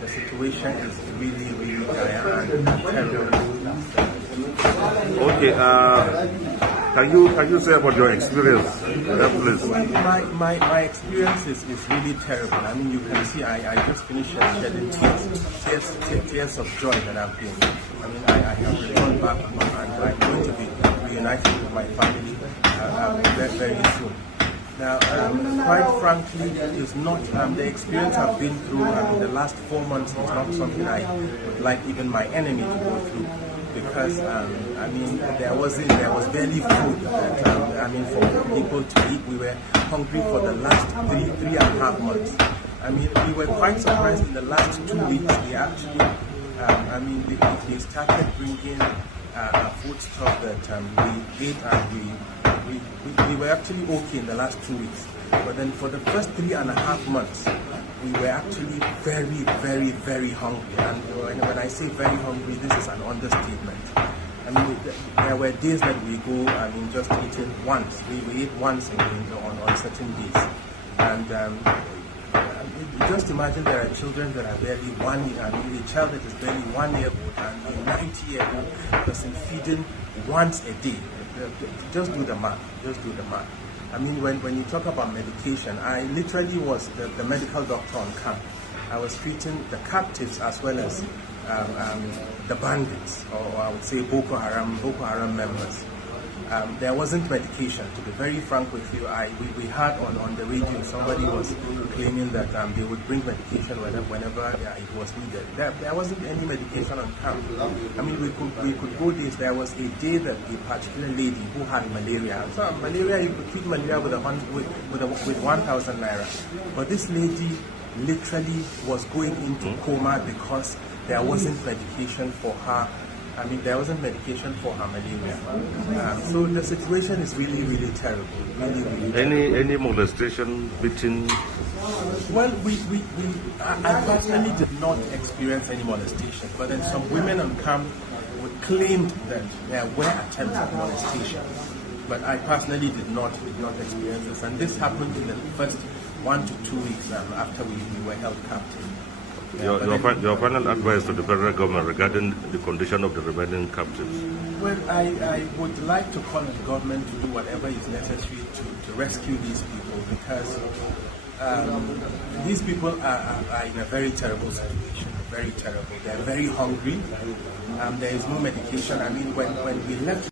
The situation is really, really dire and terrible. Okay, can you say about your experience? Please. My experience is really terrible. I mean, you can see I just finished shedding tears of joy that I've been. I mean, I have returned back and I'm going to be reunited with my family very soon. Now, quite frankly, it is not the experience I've been through. I mean, the last 4 months is not something I would like even my enemy to go through, because I mean, there was barely food that, I mean, for people to eat. We were hungry for the last three and a half months. I mean, we were quite surprised in the last 2 weeks. They actually, I mean, they started bringing a food stuff that we ate, and we were actually okay in the last 2 weeks. But then for the first 3.5 months, we were actually very, very, very hungry. And when I say very hungry, this is an understatement. I mean, there were days that we go, I mean, just eating once. We ate once on certain days. And just imagine there are children that are barely 1 year, I mean, a child that is barely 1 year old and a 90-year-old person feeding once a day. Just do the math. Just do the math. I mean, when you talk about medication, I literally was the medical doctor on camp. I was treating the captives as well as the bandits, or I would say Boko Haram members. There wasn't medication. To be very frank with you, we heard on the radio somebody was claiming that they would bring medication whenever it was needed. There wasn't any medication on camp. I mean, we could go days. There was a day that a particular lady who had malaria. So malaria, you could treat malaria with 1,000 naira. But this lady literally was going into coma because there wasn't medication for her. I mean, there wasn't medication for her malaria. So the situation is really, really terrible. Really, really Any molestation, beating? Well, I personally did not experience any molestation, but then some women on camp claimed that there were attempts at molestation. But I personally did not experience this, and this happened in the first 1 to 2 weeks after we were held captive. Your final advice to the federal government regarding the condition of the remaining captives? Well, I would like to call on the government to do whatever is necessary to rescue these people, because these people are in a very terrible situation, very terrible. They're very hungry. There is no medication. I mean, when we left